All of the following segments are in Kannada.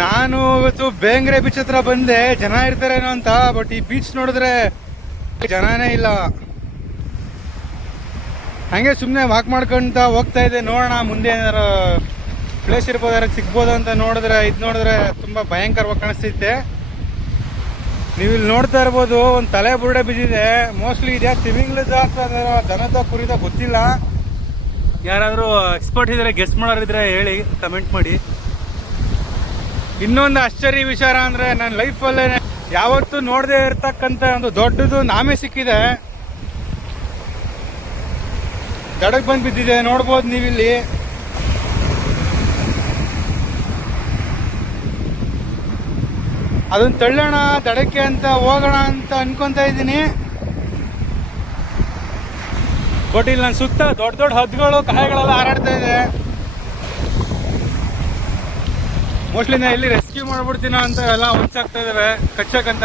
ನಾನು ಇವತ್ತು ಬೇಂಗ್ರೆ ಬೀಚ್ ಹತ್ರ ಬಂದೆ. ಜನ ಇರ್ತಾರೇನೋ ಅಂತ, ಬಟ್ ಈ ಬೀಚ್ ನೋಡಿದ್ರೆ ಜನನೇ ಇಲ್ಲ. ಹಂಗೆ ಸುಮ್ಮನೆ ವಾಕ್ ಮಾಡ್ಕೊಂತ ಹೋಗ್ತಾ ಇದೆ. ನೋಡೋಣ ಮುಂದೆ ಏನಾರು ಪ್ಲೇಸ್ ಇರ್ಬೋದು, ಯಾರು ಸಿಗ್ಬೋದು ಅಂತ ನೋಡಿದ್ರೆ ಇದು ನೋಡಿದ್ರೆ ತುಂಬ ಭಯಂಕರವಾಗಿ ಕಾಣಿಸ್ತೈತೆ. ನೀವು ಇಲ್ಲಿ ನೋಡ್ತಾ ಇರ್ಬೋದು, ಒಂದು ತಲೆ ಬುರುಡೆ ಬಿದ್ದಿದೆ. ಮೋಸ್ಟ್ಲಿ ಇದ್ಯಾ ತಿಮಿಂಗ್ಲದ ಅಥವಾ ದನದ ಕುರಿದ ಗೊತ್ತಿಲ್ಲ. ಯಾರಾದರೂ ಎಕ್ಸ್ಪರ್ಟ್ ಇದ್ರೆ ಗೆಸ್ ಮಾಡೋರಿದ್ರೆ ಹೇಳಿ, ಕಮೆಂಟ್ ಮಾಡಿ. ಇನ್ನೊಂದು ಆಶ್ಚರ್ಯ ವಿಚಾರ ಅಂದರೆ ನನ್ನ ಲೈಫಲ್ಲೇ ಯಾವತ್ತೂ ನೋಡದೆ ಇರ್ತಕ್ಕಂಥ ಒಂದು ದೊಡ್ಡದು ನಾಮೆ ಸಿಕ್ಕಿದೆ. ದಡಕ್ಕೆ ಬಂದು ಬಿದ್ದಿದೆ, ನೋಡ್ಬೋದು ನೀವಿಲ್ಲಿ. ಅದನ್ನ ತಳ್ಳೋಣ ದಡಕ್ಕೆ ಅಂತ ಹೋಗೋಣ ಅಂತ ಅನ್ಕೊಂತ ಇದ್ದೀನಿ. ಬಟ್ ಇಲ್ಲಿ ನನ್ನ ಸುತ್ತ ದೊಡ್ಡ ದೊಡ್ಡ ಹದ್ದುಗಳು ಕಾಯಿಗಳೆಲ್ಲ ಹಾರಾಡ್ತಾ ಇದೆ. ಮೋಸ್ಟ್ಲಿ ನಾ ಎಲ್ಲಿ ರೆಸ್ಕ್ಯೂ ಮಾಡ್ಬಿಡ್ತೀನೋ ಅಂತ ಎಲ್ಲ ಹುಚ್ಚಾಗ್ತಾ ಇದಾವೆ ಕಚ್ಚಕ್ಕಂತ.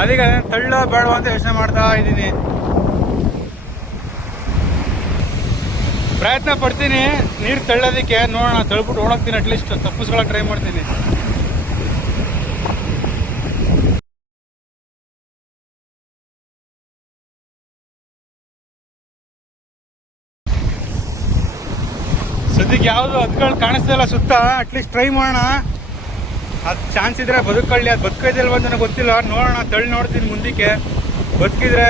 ಅದಕ್ಕೆ ತಳ್ಳ ಬೇಡ ಅಂತ ಯೋಚನೆ ಮಾಡ್ತಾ ಇದ್ದೀನಿ. ಪ್ರಯತ್ನ ಪಡ್ತೀನಿ ನೀರು ತಳ್ಳೋದಕ್ಕೆ. ನೋಡೋಣ, ತಳ್ಬಿಟ್ಟು ಓಡಾಕ್ತೀನಿ, ಅಟ್ಲೀಸ್ಟ್ ತಪ್ಪಿಸ್ಕೊಳಕ್ಕೆ ಟ್ರೈ ಮಾಡ್ತೀನಿ. ಸದ್ಯಕ್ಕೆ ಯಾವುದು ಹದ್ಗಳು ಕಾಣಿಸ್ತಾ ಇಲ್ಲ ಸುತ್ತ. ಅಟ್ಲೀಸ್ಟ್ ಟ್ರೈ ಮಾಡೋಣ, ಅದು ಚಾನ್ಸ್ ಇದ್ರೆ ಬದುಕೊಳ್ಳಿ. ಅದು ಬದುಕೈತಿಲ್ವ ಅಂತ ನನಗೆ ಗೊತ್ತಿಲ್ಲ. ನೋಡೋಣ, ತಳ್ಳಿ ನೋಡ್ತೀನಿ ಮುಂದಕ್ಕೆ. ಬದುಕಿದ್ರೆ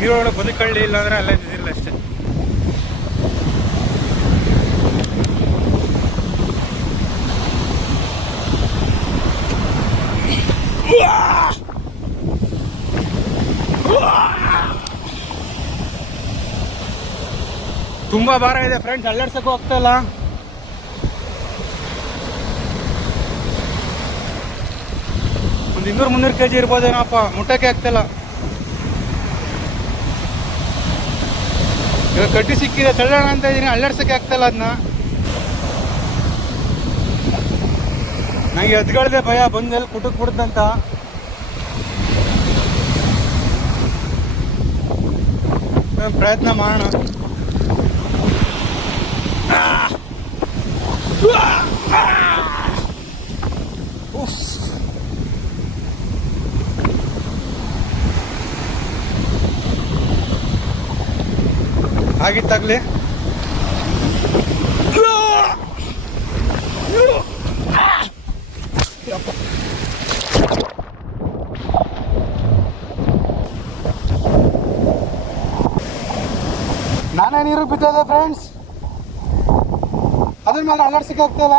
ನೀರೊಳಗೆ ಬದುಕೊಳ್ಳಿ, ಇಲ್ಲಾಂದ್ರೆ ಅಲ್ಲೇ ಇದ್ದಿಲ್ಲ ಅಷ್ಟೇ. ತುಂಬಾ ಭಾರ ಇದೆ ಫ್ರೆಂಡ್ಸ್, ಅಲ್ಲಾಡ್ಸಕ್ಕೂ ಹೋಗ್ತಾ ಇಲ್ಲ. ಒಂದು 200-300 kg ಇರ್ಬೋದೇನಪ್ಪ, ಮುಟ್ಟಕ್ಕೆ ಆಗ್ತಿಲ್ಲ. ಇವಾಗ ಕಡ್ಡಿ ಸಿಕ್ಕಿದೆ, ತಳ್ಳೋಣ ಅಂತ ಇದೀನಿ, ಅಲ್ಲಾಡ್ಸಕ್ಕೆ ಆಗ್ತಿಲ್ಲ ಅದನ್ನ. ನಂಗೆ ಎದ್ಗಳ್ದೆ ಭಯ, ಬಂದೆಲ್ಲಿ ಕುಟಕ್ ಬಿಡುತ್ತಂತ. ಪ್ರಯತ್ನ ಮಾಡೋಣ. ಆಗಿತ್ತಾಗ್ಲಿ. ನಾನೇ ನೀರು ಬಿದ್ದಿದೆ ಫ್ರೆಂಡ್ಸ್, ಅದ್ರ ಮೇಲೆ ಅಲ್ಲಾಡ್ಸಕ್ಕೆ ಆಗ್ತಿಲ್ಲ.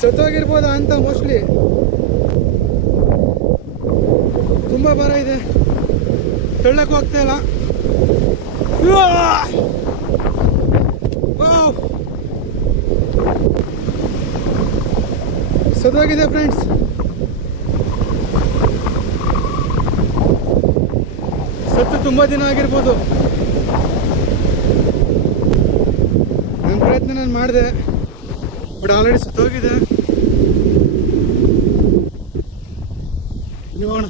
ಸತ್ತೋಗಿರ್ಬೋದಾ ಅಂತ ಮೋಸ್ಟ್ಲಿ. ತುಂಬಾ ಭಾರ ಇದೆ, ತಳ್ಳಕ್ಕೂ ಆಗ್ತಾ ಇಲ್ಲ. ಸತ್ತೋಗಿದೆ ಫ್ರೆಂಡ್ಸ್. ಸತ್ತು ತುಂಬ ದಿನ ಆಗಿರ್ಬೋದು. ನನ್ನ ಪ್ರಯತ್ನ ನಾನು ಮಾಡಿದೆ, ಬಟ್ ಆಲ್ರೆಡಿ ಸತ್ತೋಗಿದೆ. ನೋಡೋಣ.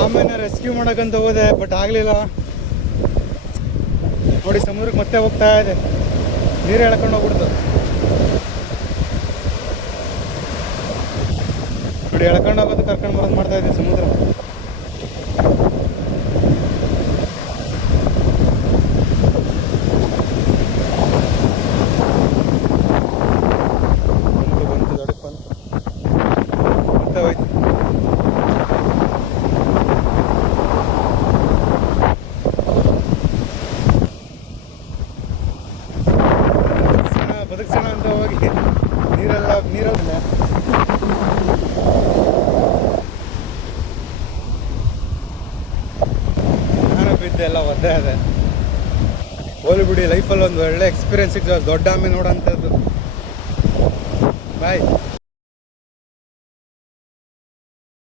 ಆಮೇಲೆ ರೆಸ್ಕ್ಯೂ ಮಾಡೋಕ್ಕಂತ ಹೋದೆ, ಬಟ್ ಆಗಲಿಲ್ಲ. ನೋಡಿ, ಸಮುದ್ರಕ್ಕೆ ಮತ್ತೆ ಹೋಗ್ತಾ ಇದೆ, ನೀರು ಎಳ್ಕೊಂಡು ಹೋಗ್ಬಿಡ್ತು. ನೋಡಿ, ಎಳ್ಕೊಂಡು ಹೋಗೋದು ಕರ್ಕೊಂಡು ಬರೋದು ಮಾಡ್ತಾ ಇದೆ ಸಮುದ್ರ. ಬಂತು ದೊಡ್ಡಕ್ಕೆ ಬಂತು, ಮತ್ತೆ ಹೋಯ್ತು. ಬದುಕ್ಸೋಣ ಅಂತ ಹೋಗಿ ನೀರಲ್ಲ ಎಲ್ಲ ಒದ್ದೆ ಇದೆ. ಹೋಲಿ ಬಿಡಿ, ಲೈಫಲ್ಲಿ ಒಂದು ಒಳ್ಳೆ ಎಕ್ಸ್ಪೀರಿಯನ್ಸ್ ಸಿಗ್ತದೆ, ದೊಡ್ಡ ಆಮೆ ನೋಡೋಂಥದ್ದು. ಬಾಯ್.